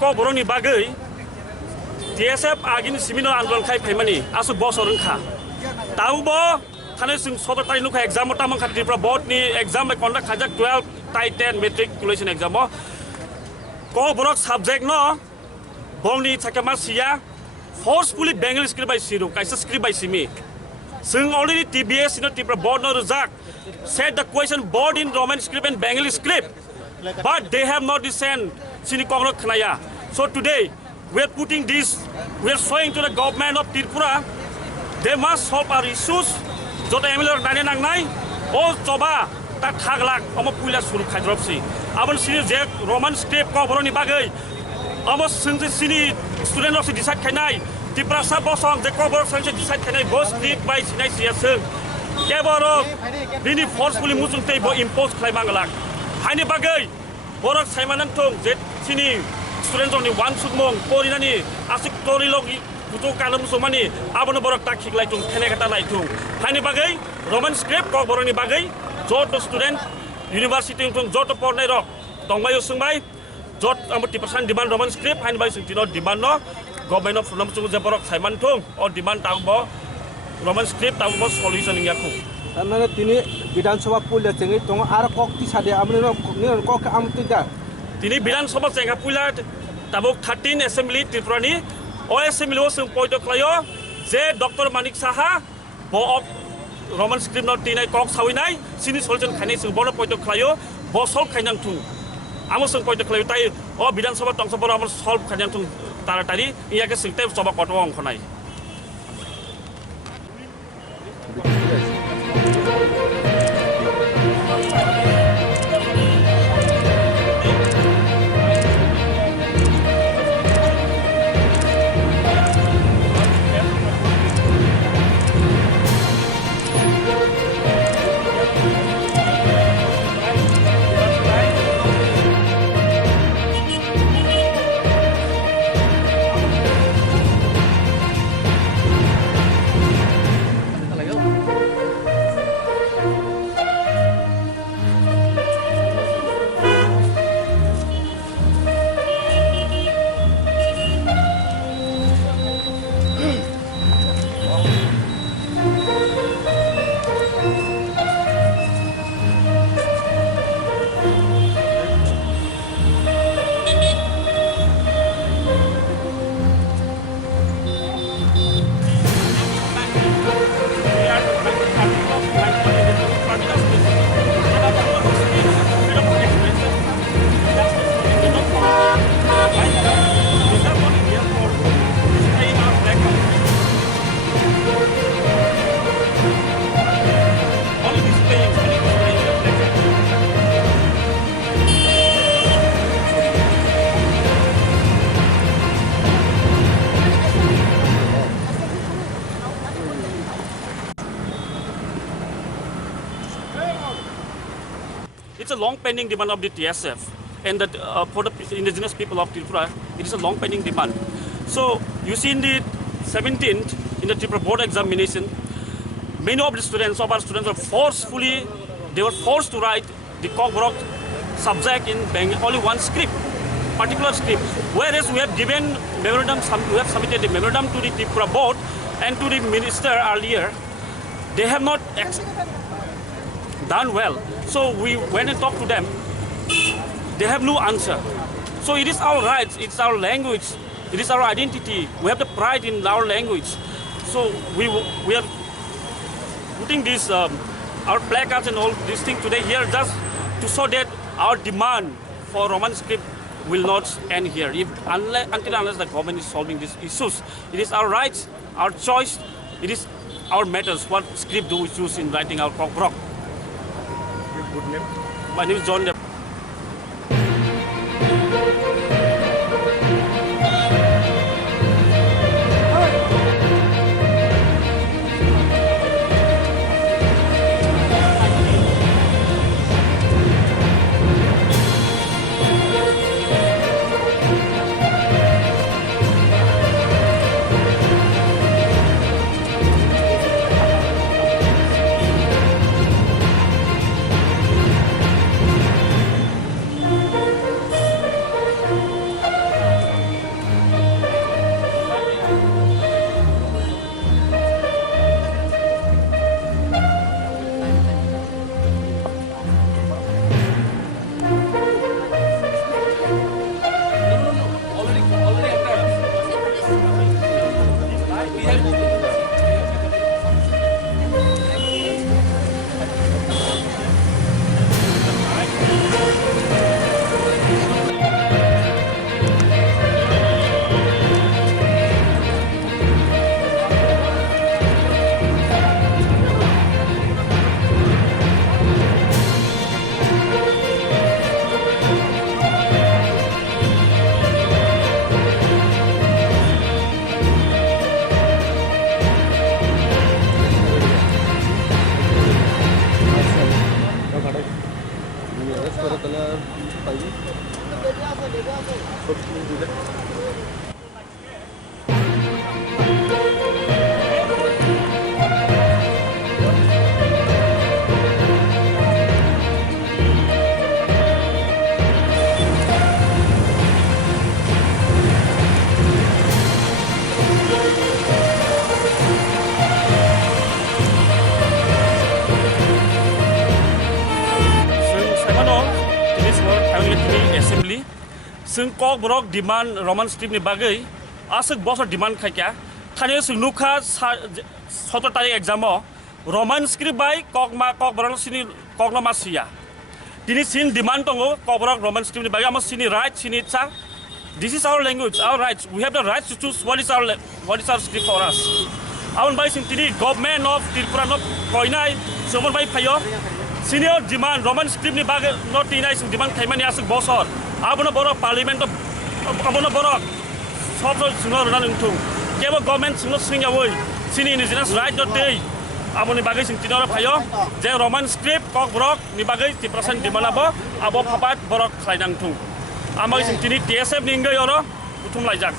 Kokborokni bagui TSF agini simino andolon khai phaimani asu bosor wngkha taubo thane sing 17 tarik nukha exam tamang kha tripura board ni exam conduct khajak 12 tai 10 matriculation exam Kokborok subject no bongni chakama sia forcefully Bengali script by siru kaisa script by simi sing already TBS no tripura board no reject said the question board in Roman script and Bengali script but they have not sent Chini Khwnaya. So today we are putting this, we are showing to the government of Tripura, they must solve our issues. Joto MLR Nuknai, all Toba, that Haglak, Omopuila Suru Kadropsi. Abon Sini Jack, Roman script, Kokborokni bagui, almost since the Sini student of the decide Khwnai, Tripura Sabosong, the Kokborok sanction decide Khwnai, both lead by Sinai Siasung. Kokborok, really forcefully Muslim table imposed Khwlainani. Hani bagui. Borok Saimanan Tong, Jet Chini, students only one Sugmong, Khwnani, Asik Torilogi, Putu Kalam Sumani, Abon Borok Taki like to Kenegata like to Hani Bagay, Roman script, Kokborokni bagui, Joto student, University of Joto NaiywiTongnairok, Tongmayo Sungbai, Jot 50% demand Roman script, Hani by Sintino demand no, government of Lamsogo Borok Saiman Tong, or demand Taubo, Roman script, Taubo solution in Yaku. Karena tini bidan soba pula cengi tong ar kok ti sade amne no kok amtida tini bidan soba cenga pula tabok 13 assembly Tripurani o assembly o sung poito klayo je Dr. Manik Saha bo Roman script no tinai kok sawinai sini solution khani sung bono poito klayo bo sol khainang tu amo sung poito klayo tai o bidan soba tong soba amo solve khainang tu taratari iya ke singte soba kotong khonai. It's a long pending demand of the TSF and that for the indigenous people of Tripura, it is a long pending demand. So you see in the 17th, in the Tripura board examination, many of the students, of our students were forced to write the Kokborok subject in only one script, particular script. Whereas we have given memorandum, we have submitted the memorandum to the Tripura board and to the minister earlier. They have not done well. So we went and talked to them. They have no answer. So it is our rights, it's our language, it is our identity. We have the pride in our language. So we are putting this, our placards and all these things today here just to show that our demand for Roman script will not end here. Until unless the government is solving these issues. It is our rights, our choice, it is our matters, what script do we choose in writing our Kokborok. Good name? My name is John. जों Kokborok demand Roman script ni bagai asuk bosor demand khaikya thane sung Nukha 17 tarik exam Roman script bai Kokborok sini Kokna masia dini sin demand tongo Kokborok Roman script ni bagai amo sini right sini cha this is our language our rights we have the rights to choose what is our script for us aun bai sing tini government of Tripura no Khwnaya somon bai phayo senior demand Roman script ni bagai no tinai sing demand khaimani asuk bosor abono borok parliament abono borok sobro sino rana nungtung kebo government sino swinga woi sini indigenous right dot day aboni bagai sing tinora phayo je Roman script Kokborok ni bagai 10% demand abo papat borok khlainang tung amai sing tini TSF ningai oro utum laijak